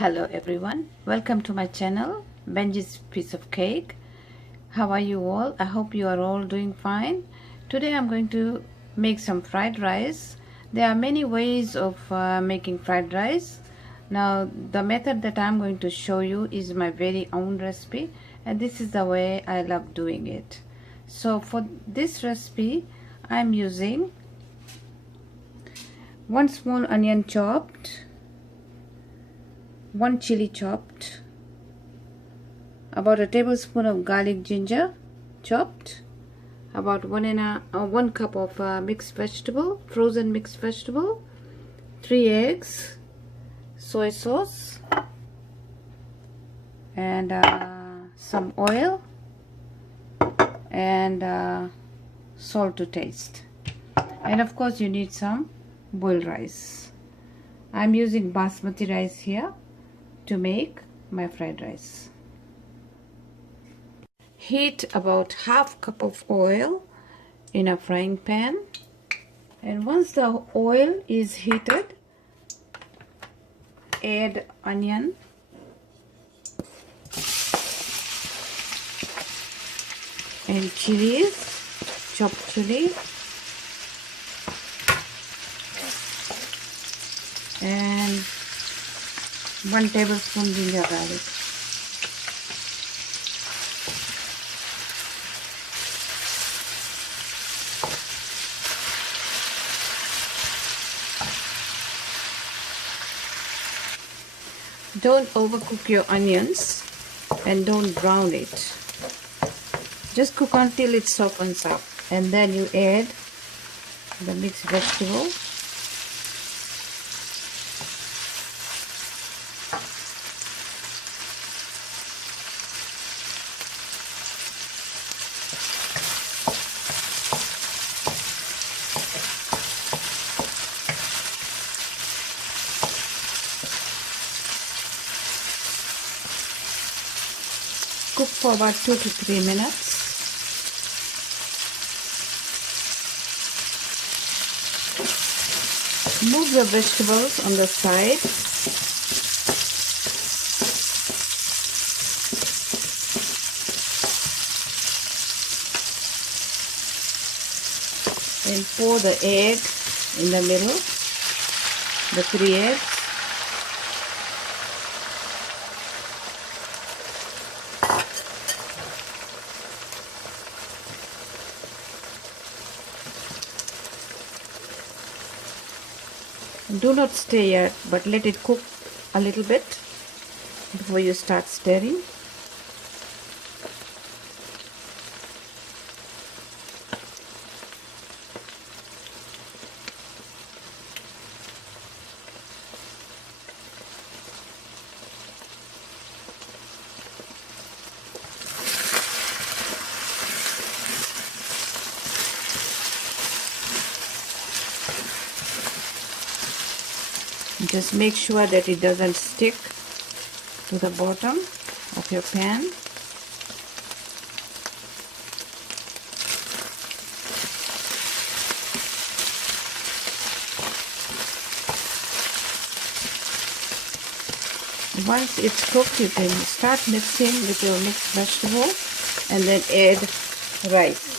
Hello everyone, welcome to my channel Benji's Piece of Cake. How are you all? I hope you are all doing fine. Today I'm going to make some fried rice. There are many ways of making fried rice. Now the method that I'm going to show you is my very own recipe, and this is the way I love doing it. So for this recipe I'm using 1 small onion chopped, 1 chili chopped, about a tablespoon of garlic ginger chopped, about 1 cup of mixed vegetable, frozen mixed vegetable, 3 eggs, soy sauce, and some oil, and salt to taste. And of course you need some boiled rice. I'm using basmati rice here to make my fried rice. Heat about half cup of oil in a frying pan, and once the oil is heated, add onion, and chilies, chopped chili, and 1 tablespoon ginger garlic. Don't overcook your onions and don't brown it. Just cook until it softens up, and then you add the mixed vegetable. Cook for about 2 to 3 minutes. Move the vegetables on the side. And pour the egg in the middle, the 3 eggs. Do not stir yet, but let it cook a little bit before you start stirring. Just make sure that it doesn't stick to the bottom of your pan. Once it's cooked, you can start mixing with your mixed vegetable and then add rice.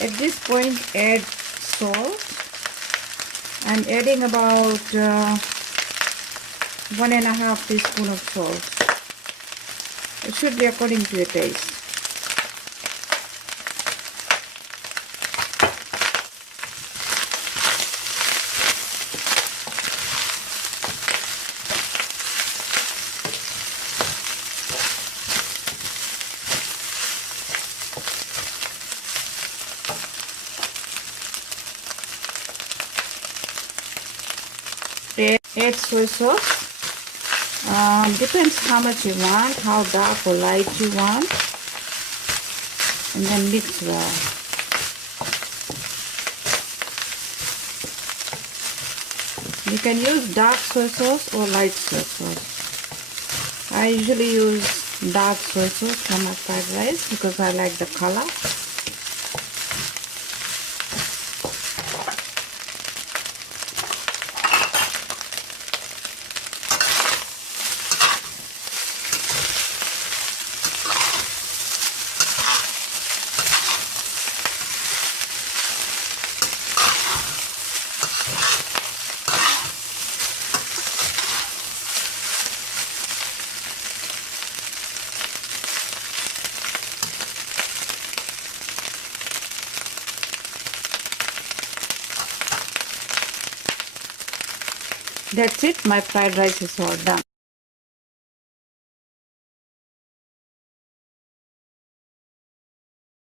At this point, add salt. I'm adding about 1.5 teaspoon of salt. It should be according to your taste. Add soy sauce. Depends how much you want, how dark or light you want, and then mix well. You can use dark soy sauce or light soy sauce. I usually use dark soy sauce for my fried rice because I like the color. That's it, my fried rice is all done.